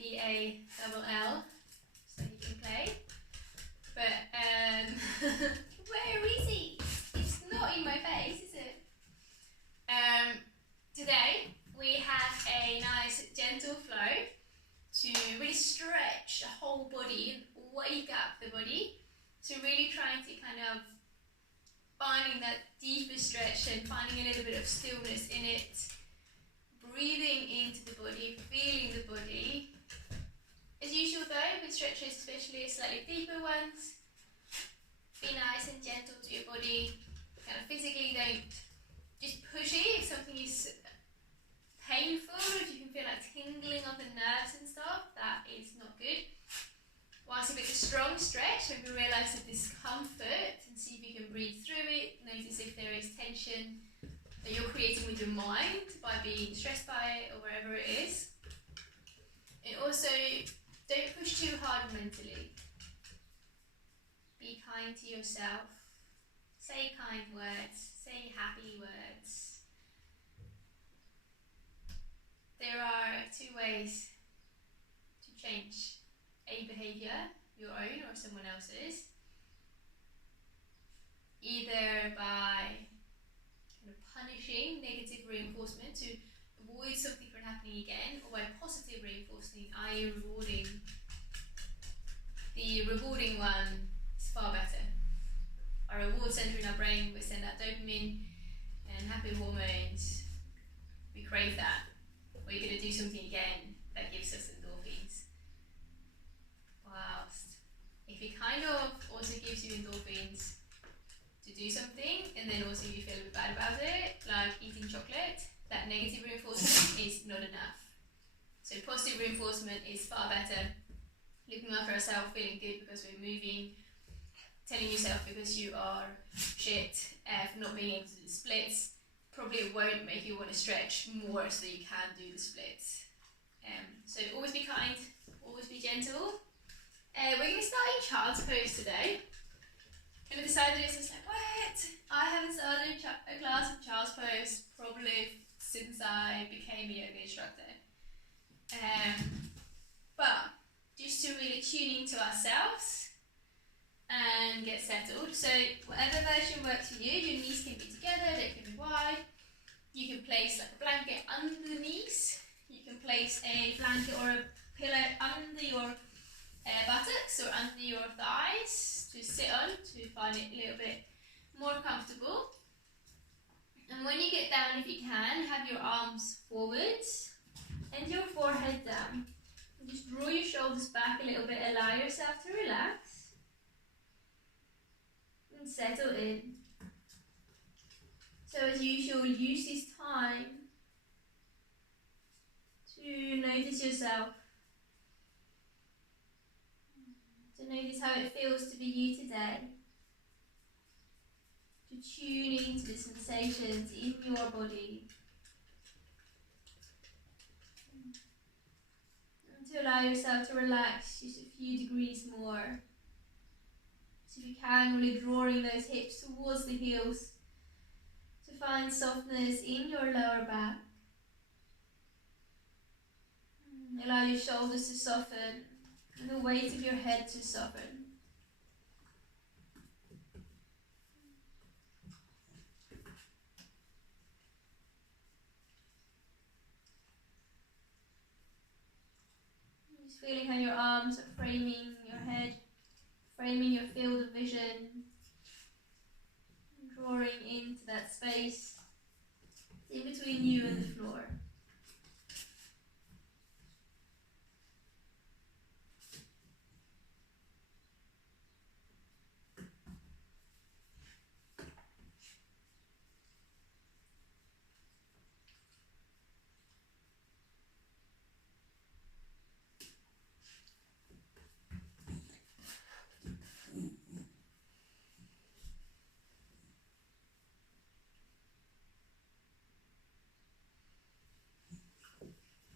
FEALL, so you can play. But where is he? It's not in my face, is it? Today we have a nice gentle flow to really stretch the whole body and wake up the body. So really trying to kind of finding that deeper stretch and finding a little bit of stillness in it. Breathing into the body, feeling the body. As usual though, with stretches, especially slightly deeper ones, be nice and gentle to your body. Kind of physically don't just push it if something is painful, if you can feel like tingling of the nerves and stuff, that is not good. Whilst you make a strong stretch, maybe realise the discomfort and see if you can breathe through it. Notice if there is tension that you're creating with your mind by being stressed by it or wherever it is. And also, don't push too hard mentally. Be kind to yourself. Say kind words. Say happy words. There are two ways to change a behaviour, your own or someone else's. Either by kind of punishing negative reinforcement to avoid something from happening again, or by positive reinforcement, i.e. rewarding. The rewarding one is far better. Our reward centre in our brain, we send out dopamine and happy hormones. We crave that. We're going to do something again that gives us endorphins. Whilst if it kind of also gives you endorphins to do something, and then also you feel a bit bad about it, like eating chocolate, that negative reinforcement is not enough. So positive reinforcement is far better. Looking after ourselves, feeling good because we're moving, telling yourself because you are shit for not being able to do the splits, probably won't make you want to stretch more so that you can do the splits. So always be kind, always be gentle. We're going to start in child's pose today. And I decided this was like, what? I haven't started a class of child's pose probably since I became a yoga instructor. But just to really tune into ourselves and get settled. So whatever version works for you, your knees can be together, they can be wide. You can place like a blanket under the knees. You can place a blanket or a pillow under your buttocks or under your thighs to sit on to find it a little bit more comfortable. And when you get down, if you can, have your arms forwards and your forehead down. And just draw your shoulders back a little bit, allow yourself to relax and settle in. So as usual, use this time to notice yourself, to notice how it feels to be you today, to tune into the sensations in your body, and to allow yourself to relax just a few degrees more. So if you can, really drawing those hips towards the heels to find softness in your lower back. Allow your shoulders to soften and the weight of your head to soften. Just feeling how your arms are framing your head, framing your field of vision, drawing into that space in between you and the floor.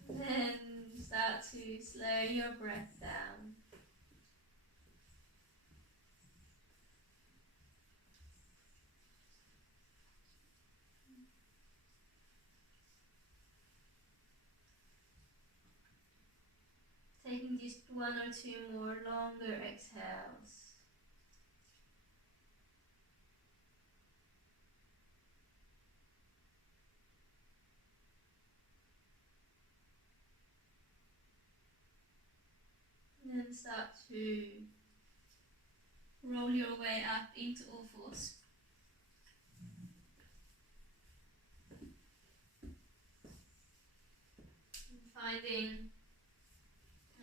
Then start to slow your breath down. And just one or two more longer exhales. And then start to roll your way up into all fours. Finding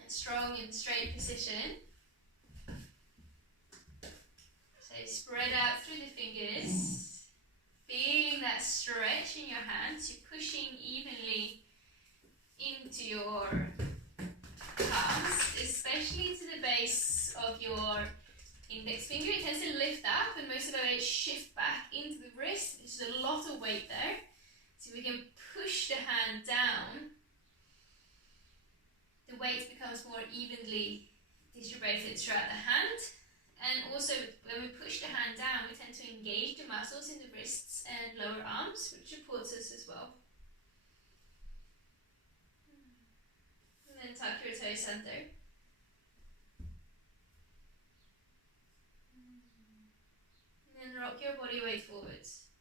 a strong and straight position. So spread out through the fingers, feeling that stretch in your hands. You're pushing evenly into your palms, especially to the base of your index finger. It tends to lift up and most of our weight shift back into the wrist. There's a lot of weight there. So we can push the hand down. The weight becomes more evenly distributed throughout the hand. And also, when we push the hand down, we tend to engage the muscles in the wrists and lower arms, which supports us as well. And then tuck your toes under. And then rock your body weight forwards.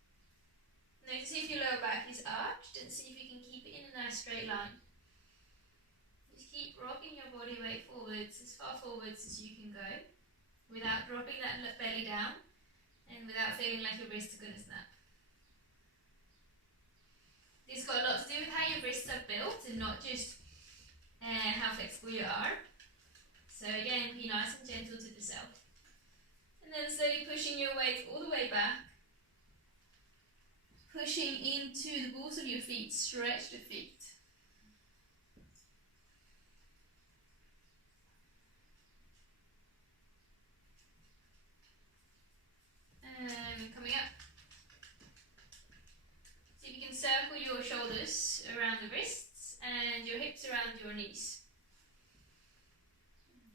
Notice if your lower back is arched, and see if you can keep it in a nice straight line. Just keep rocking your body weight forwards, as far forwards as you can go, without dropping that belly down and without feeling like your wrists are going to snap. This has got a lot to do with how your wrists are built and not just how flexible you are. So again, be nice and gentle to the self. And then slowly pushing your weight all the way back. Pushing into the balls of your feet, stretch the feet. And coming up. So you can circle your shoulders around the wrists and your hips around your knees.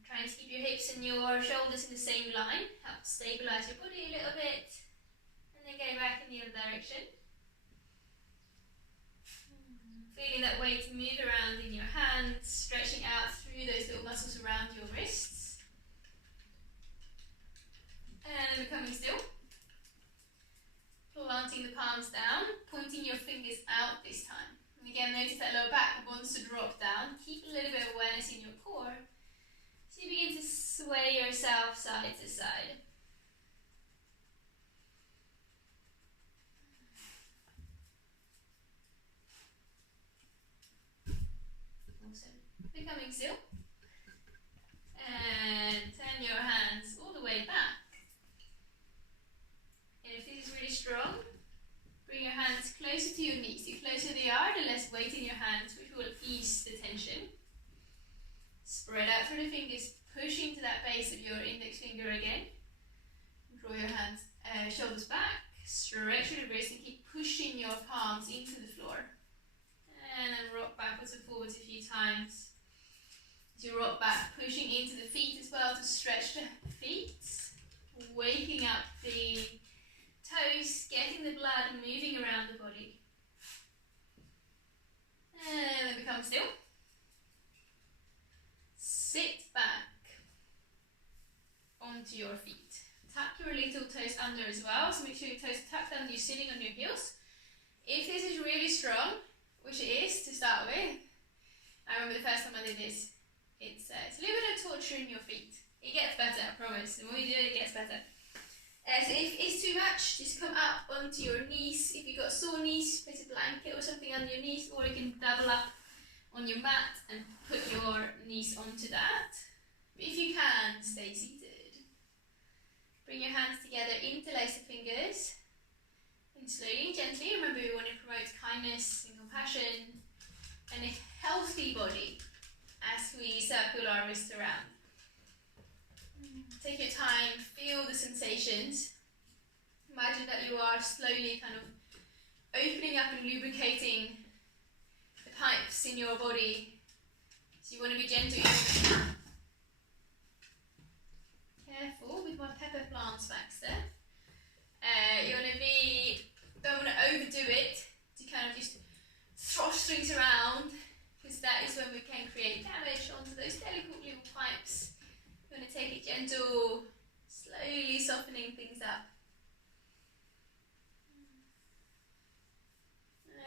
Trying to keep your hips and your shoulders in the same line. Help stabilize your body a little bit. And then go back in the other direction. Feeling that weight move around in your hands, stretching out through those little muscles around your wrists. And becoming still. Planting the palms down, pointing your fingers out this time. And again, notice that lower back wants to drop down. Keep a little bit of awareness in your core. So you begin to sway yourself side to side. Awesome. Becoming still. And turn your hands all the way back. And if this is really strong, bring your hands closer to your knees. The closer they are, the less weight in your hands, which will ease the tension. Spread out through the fingers, pushing to that base of your index finger again. Draw your hands, shoulders back, stretch your wrist and keep pushing your palms into the floor. And then rock backwards and forwards a few times. As you rock back, pushing into the feet as well to stretch the feet. Waking up the toes, getting the blood moving around the body. And then become still. Sit back onto your feet. Tuck your little toes under as well, so make sure your toes are tucked under, you're sitting on your heels. If this is really strong, which it is to start with, I remember the first time I did this, it's a little bit of torture in your feet. It gets better, I promise. The more you do it, it gets better. So if it's too much, just come up onto your knees. If you've got sore knees, place a blanket or something on your knees, or you can double up on your mat and put your knees onto that. If you can, stay seated. Bring your hands together, interlace the fingers, and slowly and gently, remember we want to promote kindness and compassion and a healthy body as we circle our wrists around. Take your time, feel the sensations. Imagine that you are slowly kind of opening up and lubricating the pipes in your body. So you want to be gentle. Careful with my pepper plants, Baxter. You want to don't want to overdo it, to kind of just throsh things around, because that is when we can create damage onto those delicately softening things up.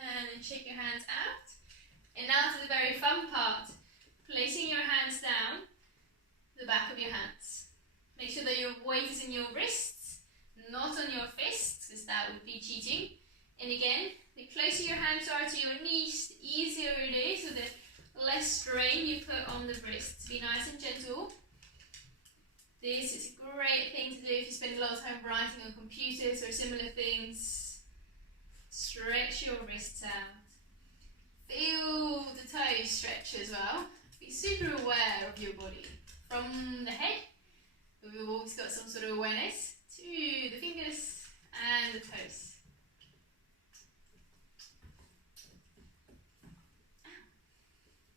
And then shake your hands out. And now to the very fun part, placing your hands down the back of your hands. Make sure that your weight is in your wrists, not on your fists, because that would be cheating. And again, the closer your hands are to your knees, the easier it is, so the less strain you put on the wrists. Be nice and gentle. This is a great thing to do if you spend a lot of time writing on computers or similar things. Stretch your wrists out. Feel the toes stretch as well. Be super aware of your body. From the head, we've always got some sort of awareness, to the fingers and the toes.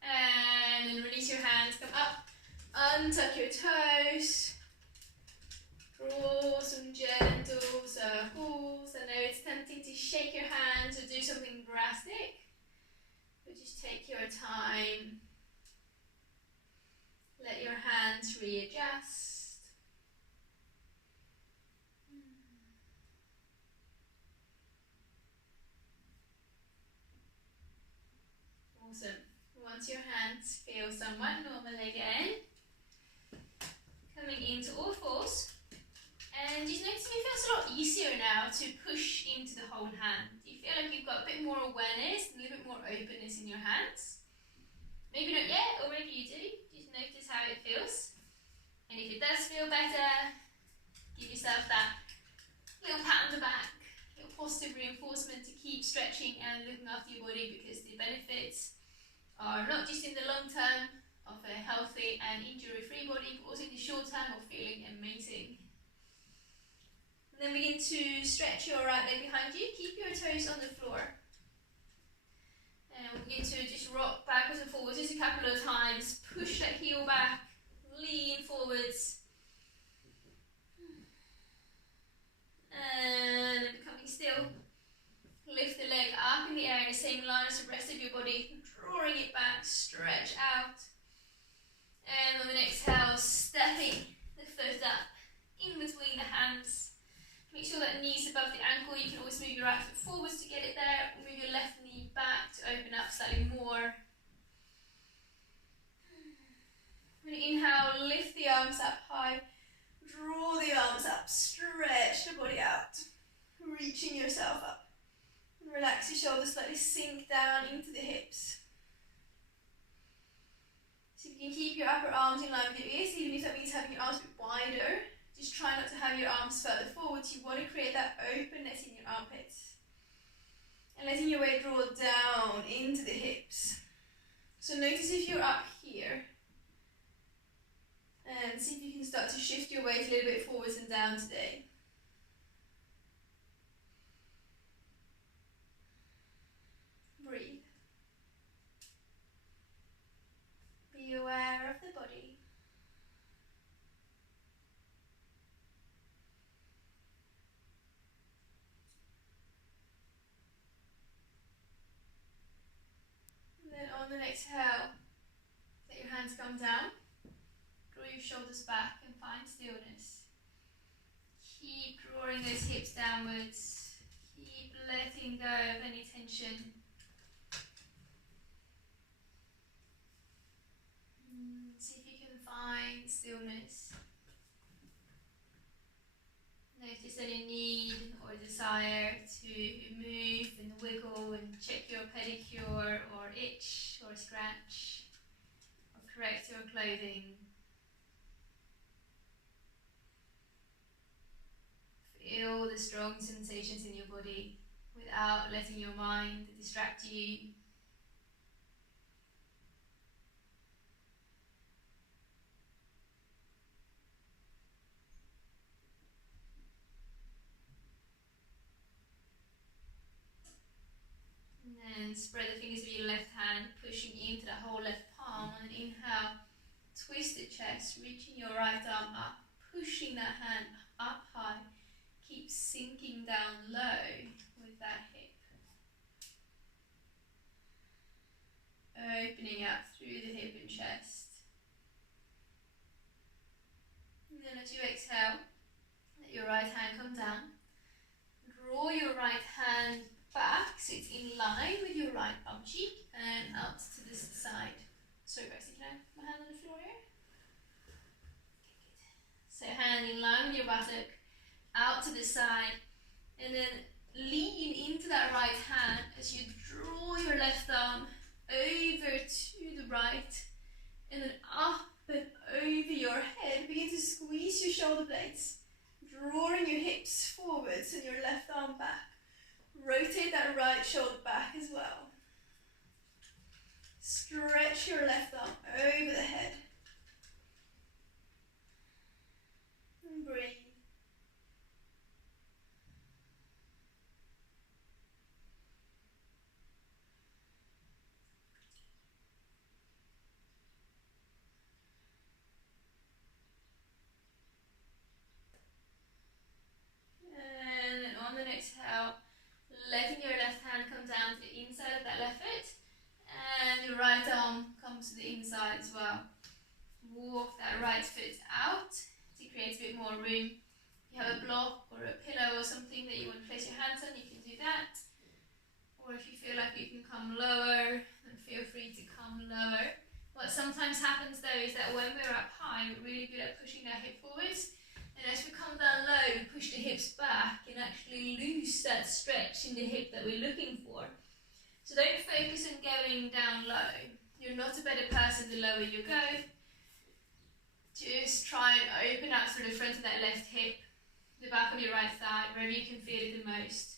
And then release your hands, come up, untuck your toes, draw some gentle circles. I know it's tempting to shake your hands or do something drastic, but just take your time. Let your hands readjust. Awesome. Once your hands feel somewhat normal again, coming into all fours, and just noticing it feels a lot easier now to push into the whole hand. You feel like you've got a bit more awareness, a little bit more openness in your hands. Maybe not yet, or maybe you do. Just notice how it feels. And if it does feel better, give yourself that little pat on the back, little positive reinforcement to keep stretching and looking after your body, because the benefits are not just in the long term of a healthy and injury-free body, but also in the short term of feeling amazing. And then begin to stretch your right leg behind you. Keep your toes on the floor. And we'll begin to just rock backwards and forwards just a couple of times. Push that heel back, lean forwards. And becoming still. Lift the leg up in the air in the same line as the rest of your body. Drawing it back, stretch out. And on the exhale, stepping the foot up in between the hands. Make sure that knee's above the ankle. You can always move your right foot forwards to get it there, or move your left knee back to open up slightly more. When you inhale, lift the arms up high, draw the arms up, stretch the body out, reaching yourself up. And relax your shoulders, slightly sink down into the hips. So you can keep your upper arms in line with your ears, even if that means having your arms a bit wider. Just try not to have your arms further forwards. You want to create that openness in your armpits. And letting your weight draw down into the hips. So notice if you're up here. And see if you can start to shift your weight a little bit forwards and down today. Breathe. Be aware of the body. Then on the exhale, let your hands come down. Draw your shoulders back and find stillness. Keep drawing those hips downwards. Keep letting go of any tension. See if you can find stillness. Notice any need or desire to move and wiggle and check your pedicure or itch or scratch or correct your clothing. Feel the strong sensations in your body without letting your mind distract you. And spread the fingers of your left hand, pushing into the whole left palm. On an inhale, twist the chest, reaching your right arm up, pushing that hand up high. Keep sinking down low with that hip. Opening out through the hip and chest. And then as you exhale, let your right so it's in line with your right bum cheek and out to the side. Sorry guys, can I have my hand on the floor here? So hand in line with your buttock, out to the side, and then lean into that right hand as you draw your left arm over to the right, and then up and over your head. Begin to squeeze your shoulder blades, drawing your hips forwards and your left arm back. Rotate that right shoulder back as well. Stretch your left arm over the head. And breathe. And then on the exhale, letting your left hand come down to the inside of that left foot, and your right arm comes to the inside as well. Walk that right foot out to create a bit more room. If you have a block or a pillow or something that you want to place your hands on, you can do that. Or if you feel like you can come lower, then feel free to come lower. What sometimes happens though is that when we're up high, we're really good at pushing our hip forwards. And as we come down low, we push the hips back and actually lose that stretch in the hip that we're looking for. So don't focus on going down low. You're not a better person the lower you go. Just try and open up through the front of that left hip, the back of your right thigh, wherever you can feel it the most.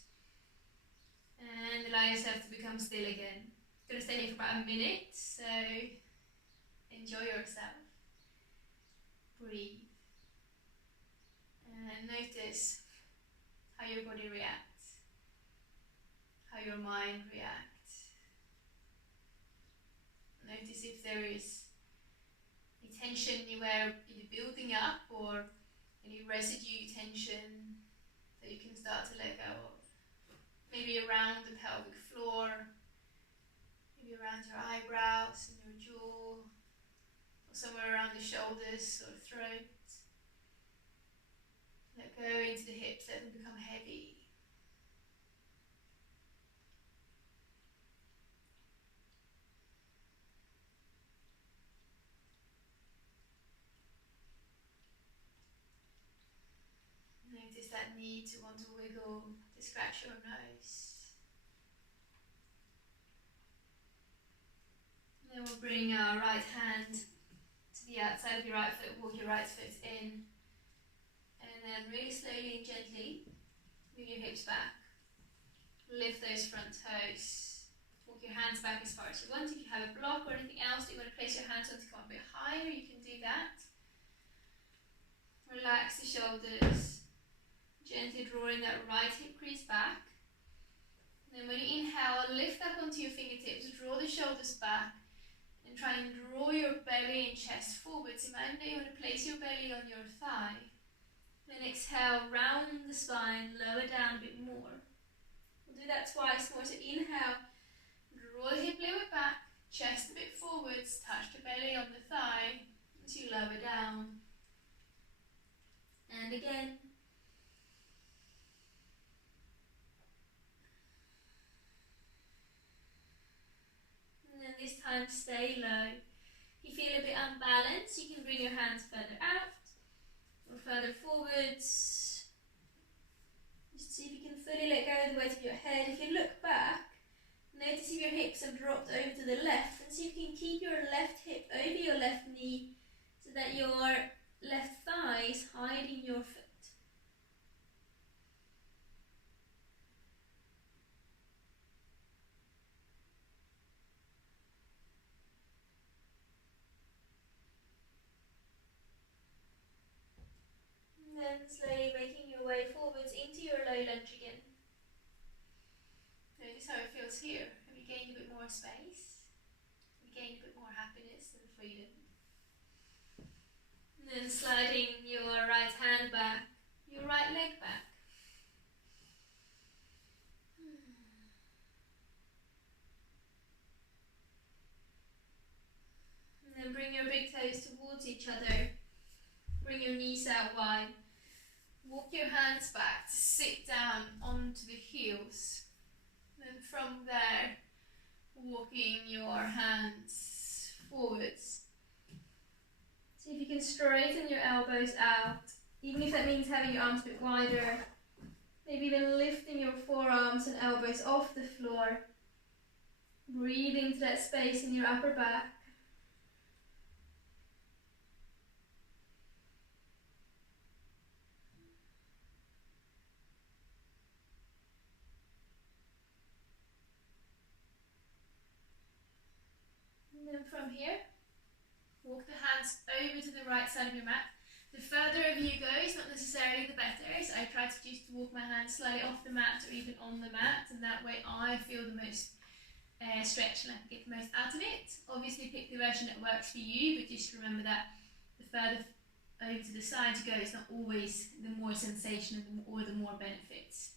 And allow yourself to become still again. I'm going to stay here for about a minute, so enjoy yourself. Breathe. And notice how your body reacts, how your mind reacts. Notice if there is any tension anywhere either building up or any residue tension that you can start to let go of. Maybe around the pelvic floor, maybe around your eyebrows and your jaw, or somewhere around the shoulders or throat. Let go into the hips, let them become heavy. Notice that need to want to wiggle, to scratch your nose. Then we'll bring our right hand to the outside of your right foot, walk your right foot in. And then really slowly and gently move your hips back. Lift those front toes. Walk your hands back as far as you want. If you have a block or anything else that you want to place your hands on to come a bit higher, you can do that. Relax the shoulders. Gently drawing that right hip crease back. And then when you inhale, lift up onto your fingertips, draw the shoulders back, and try and draw your belly and chest forwards. Imagine that you want to place your belly on your thigh. Then exhale, round the spine, lower down a bit more. We'll do that twice more. So inhale, draw the hip a little bit back, chest a bit forwards, touch the belly on the thigh as you lower down. And again. And then this time stay low. If you feel a bit unbalanced, you can bring your hands further out or further forwards. Just see if you can fully let go of the weight of your head. If you look back, notice if your hips have dropped over to the left, and see if you can keep your left hip over your left knee so that your left thigh is hiding your foot. And then slowly making your way forwards into your low lunge again. Notice how it feels here. Have you gained a bit more space? Have you gained a bit more happiness and freedom? And then sliding your right hand back, your right leg back. And then bring your big toes towards each other. Bring your knees out wide. Walk your hands back to sit down onto the heels. Then from there, walking your hands forwards. See if you can straighten your elbows out, even if that means having your arms a bit wider. Maybe even lifting your forearms and elbows off the floor. Breathing to that space in your upper back. And then from here, walk the hands over to the right side of your mat. The further a view goes, not necessarily the better, so I try to just walk my hands slightly off the mat or even on the mat, and that way I feel the most stretch and I can get the most out of it. Obviously pick the version that works for you, but just remember that the further over to the side you go is not always the more sensation or the more benefits.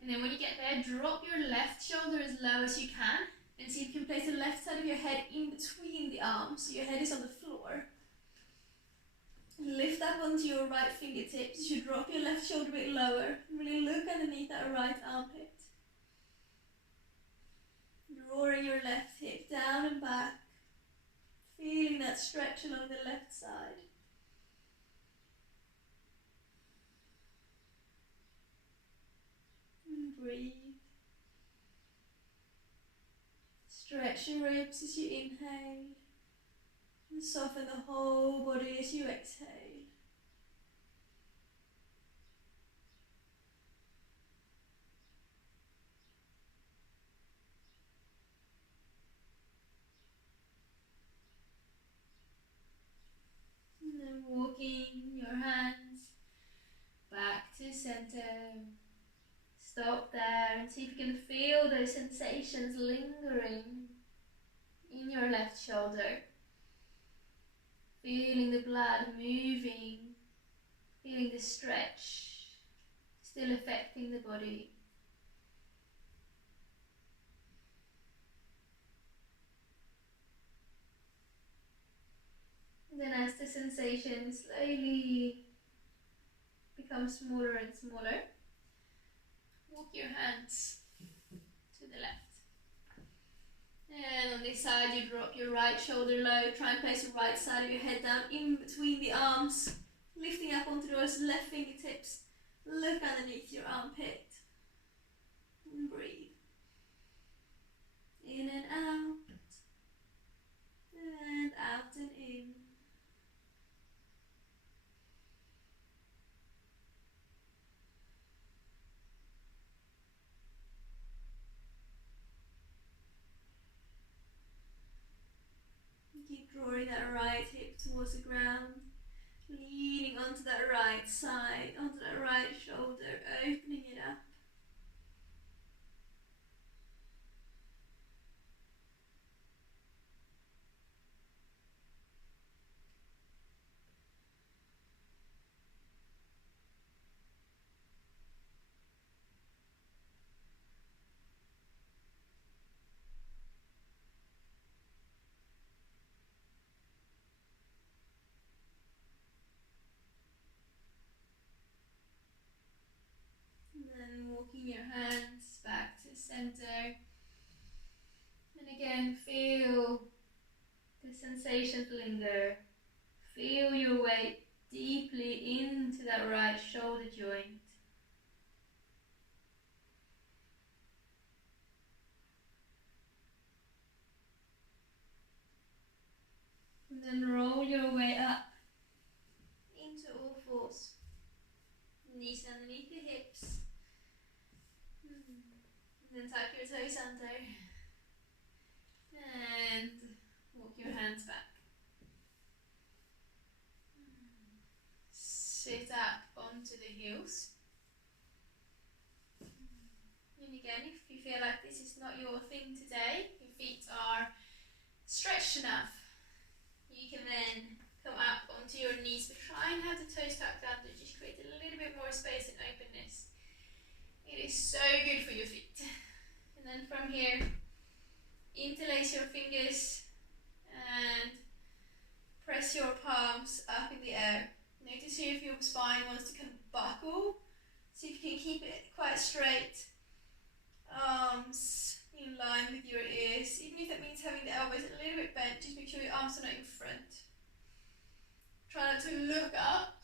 And then when you get there, drop your left shoulder as low as you can, and see if you can place the left side of your head in between the arms, so your head is on the floor. Lift up onto your right fingertips. You drop your left shoulder a bit lower. Really look underneath that right armpit. Drawing your left hip down and back. Feeling that stretch along the left side. And breathe. Stretch your ribs as you inhale. And soften the whole body as you exhale. And then walking your hands back to center. Stop there and see if you can feel those sensations lingering in your left shoulder. Feeling the blood moving, feeling the stretch still affecting the body. And then as the sensation slowly becomes smaller and smaller, walk your hands to the left. And on this side you drop your right shoulder low, try and place the right side of your head down in between the arms, lifting up onto those left fingertips. Look underneath your armpit and breathe. In and out and in. Keep drawing that right hip towards the ground, leaning onto that right side, onto that right shoulder, opening it up. Walking your hands back to center, and again feel the sensations linger. Feel your weight deeply into that right shoulder joint. And then roll your way up into all fours. Knees underneath the hips. And then tuck your toes under. And walk your hands back. Sit up onto the heels. And again, if you feel like this is not your thing today, your feet are stretched enough, you can then come up onto your knees, but try and have the toes tucked under, just create a little bit more space and openness. It is so good for your feet. And then from here, interlace your fingers and press your palms up in the air. Notice here if your spine wants to kind of buckle. See if you can keep it quite straight. Arms in line with your ears, even if that means having the elbows a little bit bent. Just make sure your arms are not in front. Try not to look up.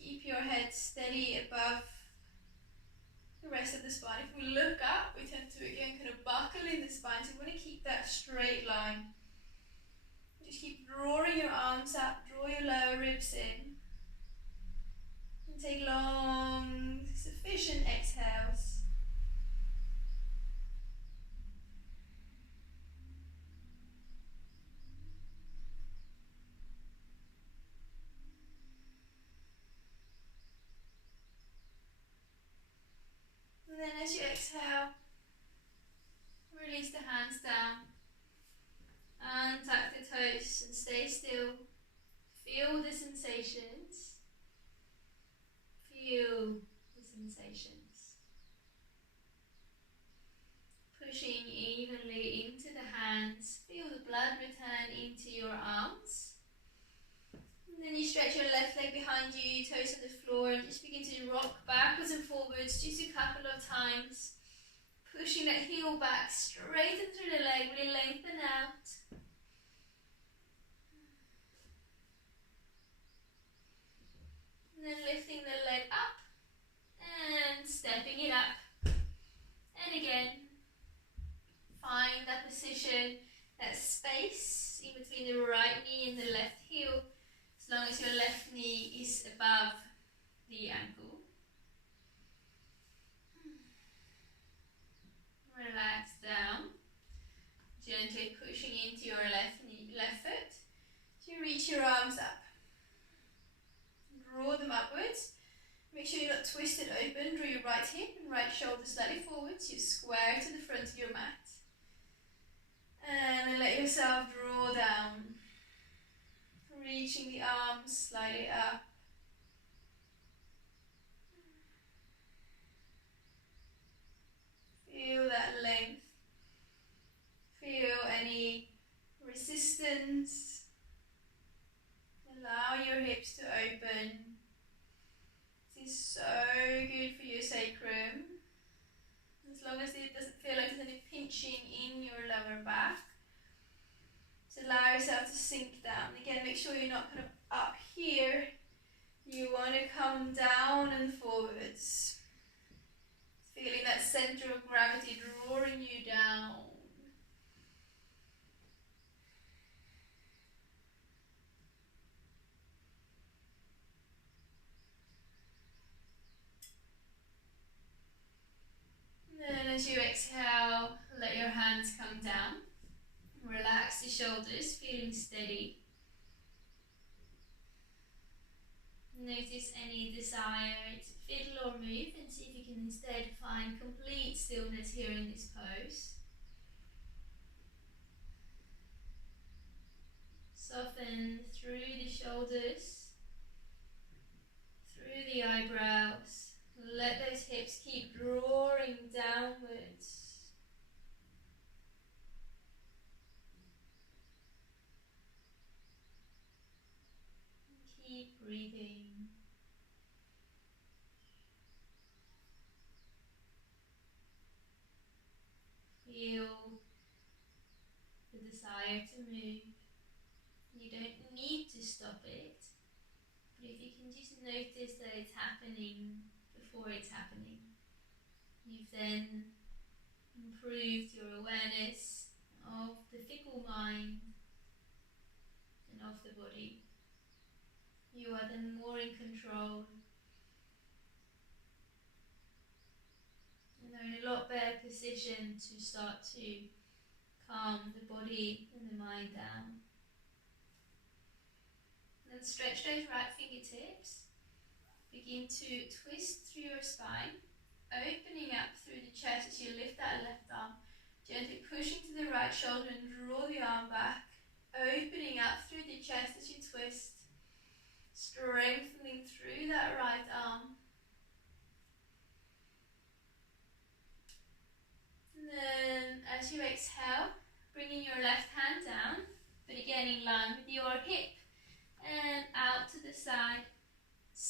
Keep your head steady above the rest of the spine. If we look up, we tend to again kind of buckle in the spine, so we want to keep that straight line. Just keep drawing your arms up, draw your lower ribs in, and take long, sufficient exhales. And then as you exhale, release the hands down, untuck the toes and stay still. Feel the sensations. Feel the sensations. Pushing evenly into the hands. Feel the blood return into your arms. And then you stretch your left leg behind you, toes on the floor, and just begin to rock backwards and forwards just a couple of times. Pushing that heel back, straighten through the leg, really lengthen out. And then lifting the leg up and stepping it up. And again, find that position, that space in between the right knee and the left heel, as long as your left knee is above the ankle. Relax down, gently pushing into your left foot to reach your arms up. Draw them upwards. Make sure you're not twisted open. Draw your right hip and right shoulder slightly forwards. You square to the front of your mat. And then let yourself draw down, reaching the arms slightly up. Feel that length. Feel any resistance. Allow your hips to open. This is so good for your sacrum. As long as it doesn't feel like there's any pinching in your lower back. So allow yourself to sink down. Again, make sure you're not kind of up here. You want to come down and forwards. Feeling that center of gravity drawing you down. And then as you exhale, let your hands come down. Relax the shoulders, feeling steady. Notice any desire to fiddle or move, and see if you can instead find complete stillness here in this pose. Soften through the shoulders, through the eyebrows. Let those hips keep drawing downwards. Keep breathing. Feel the desire to move. You don't need to stop it, but if you can just notice that it's happening before it's happening, you've then improved your awareness of the fickle mind and of the body. You are then more in control and are in a lot better position to start to calm the body and the mind down. Then stretch those right fingertips. Begin to twist through your spine, opening up through the chest as you lift that left arm. Gently pushing to the right shoulder and draw the arm back, opening up through the chest as you twist, strengthening through that right arm. And then as you exhale, bringing your left hand down, but again in line with your hip, and out to the side.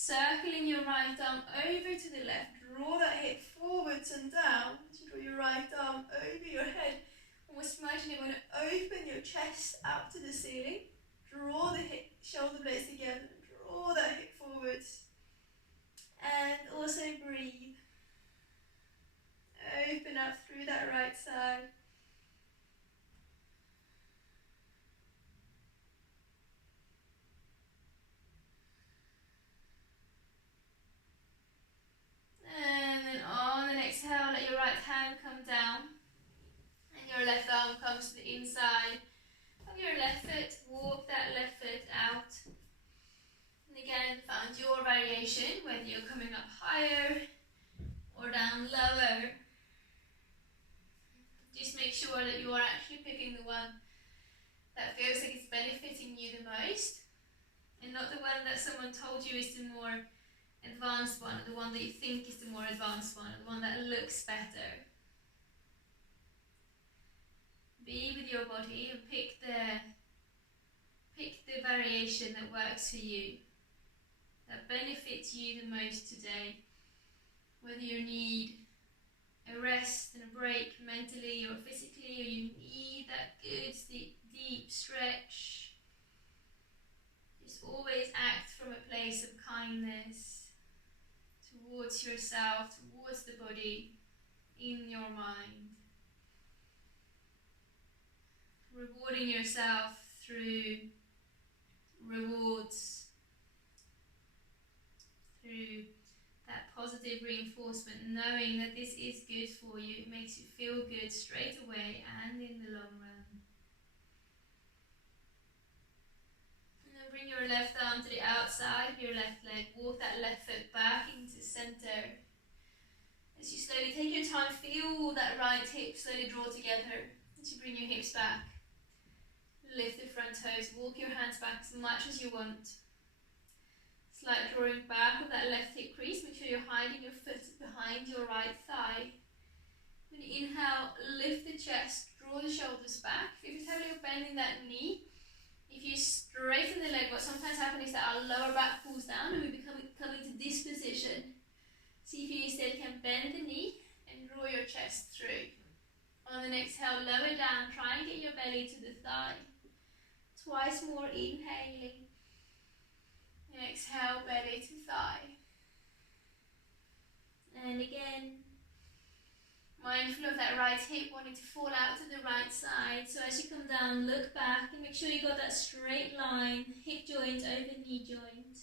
Circling your right arm over to the left, draw that hip forwards and down. So draw your right arm over your head. Almost imagine you want to open your chest out to the ceiling. Draw the hip, shoulder blades together. Draw that hip forwards. And also breathe. Open up through that right side. And then on an exhale, let your right hand come down. And your left arm comes to the inside of your left foot. Walk that left foot out. And again, find your variation, whether you're coming up higher or down lower. Just make sure that you are actually picking the one that feels like it's benefiting you the most, and not the one that someone told you is the more advanced one, or the one that you think is the more advanced one, or the one that looks better. Be with your body and pick the variation that works for you, that benefits you the most today. Whether you need a rest and a break mentally or physically, or you need that good deep stretch. Just always act from a place of kindness towards yourself, towards the body, in your mind. Rewarding yourself through rewards, through that positive reinforcement, knowing that this is good for you. It makes you feel good straight away and in the long run. And then bring your left arm to the outside of your left leg. Walk that left foot back into center. As you slowly take your time, feel that right hip slowly draw together. As you bring your hips back, lift the front toes, walk your hands back as much as you want. Slight drawing back of that left hip crease. Make sure you're hiding your foot behind your right thigh. When you inhale, lift the chest, draw the shoulders back. If you're heavily bending that knee, if you straighten the leg, what sometimes happens is that our lower back pulls down and we come into this position. See if you instead can bend the knee and draw your chest through. On the next exhale, lower down, try and get your belly to the thigh. Twice more, inhaling. And exhale, belly to thigh. And again, mindful of that right hip wanting to fall out to the right side. So as you come down, look back and make sure you got that straight line, hip joint over knee joint.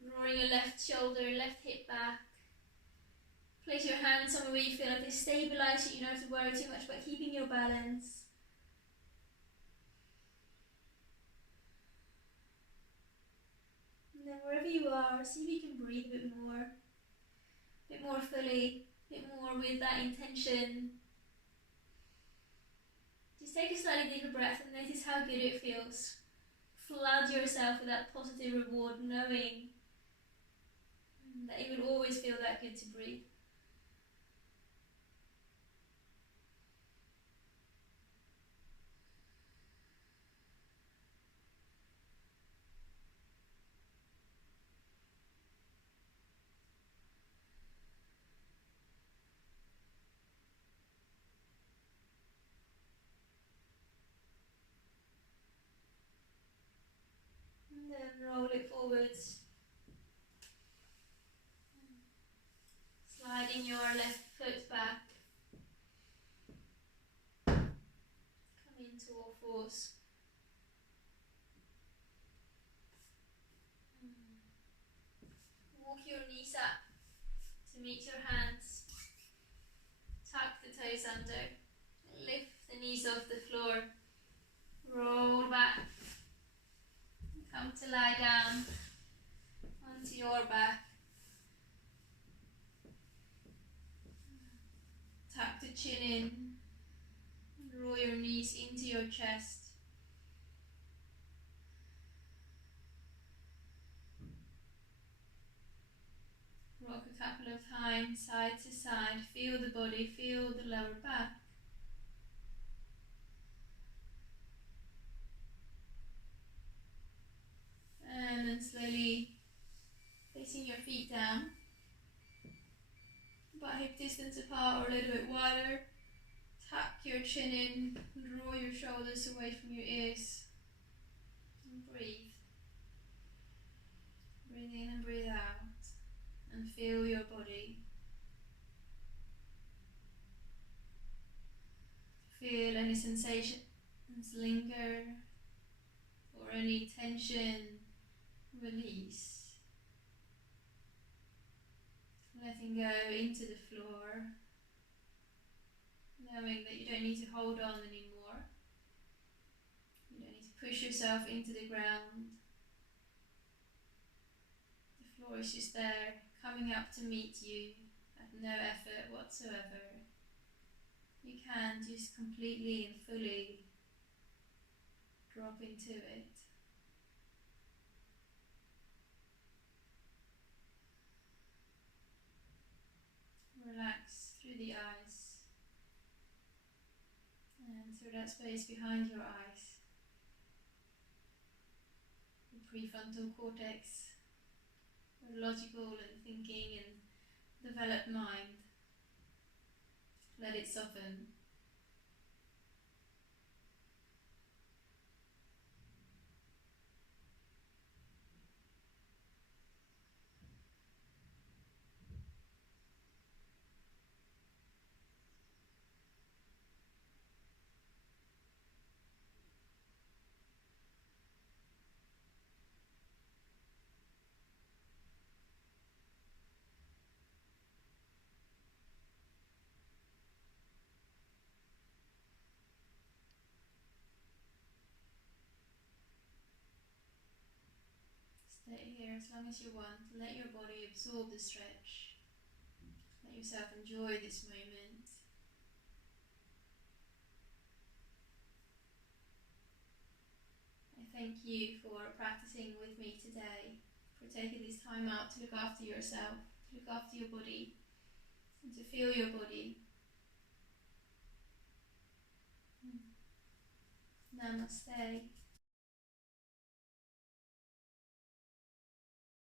Drawing your left shoulder, left hip back. Place your hands somewhere where you feel like they stabilize, so you don't have to worry too much about keeping your balance. And then wherever you are, see if you can breathe a bit more fully, a bit more with that intention. Just take a slightly deeper breath and notice how good it feels. Flood yourself with that positive reward, knowing that it will always feel that good to breathe. And then roll it forwards. Sliding your left foot back. Come into all fours. Walk your knees up to meet your hands. Tuck the toes under. Lift the knees off the floor. Roll back. Come to lie down onto your back. Tuck the chin in. Draw your knees into your chest. Rock a couple of times, side to side. Feel the body, feel the lower back. And then slowly place Placing your feet down, about hip distance apart or a little bit wider. Tuck your chin in, draw your shoulders away from your ears, and breathe. Breathe in and breathe out, and feel your body. Feel any sensations linger, or any tension release. Letting go into the floor, knowing that you don't need to hold on anymore. You don't need to push yourself into the ground. The floor is just there, coming up to meet you at no effort whatsoever. You can just completely and fully drop into it. Relax through the eyes and through that space behind your eyes. The prefrontal cortex, the logical and thinking and developed mind. Let it soften. Stay here as long as you want. Let your body absorb the stretch. Let yourself enjoy this moment. I thank you for practicing with me today, for taking this time out to look after yourself, to look after your body, and to feel your body. Namaste.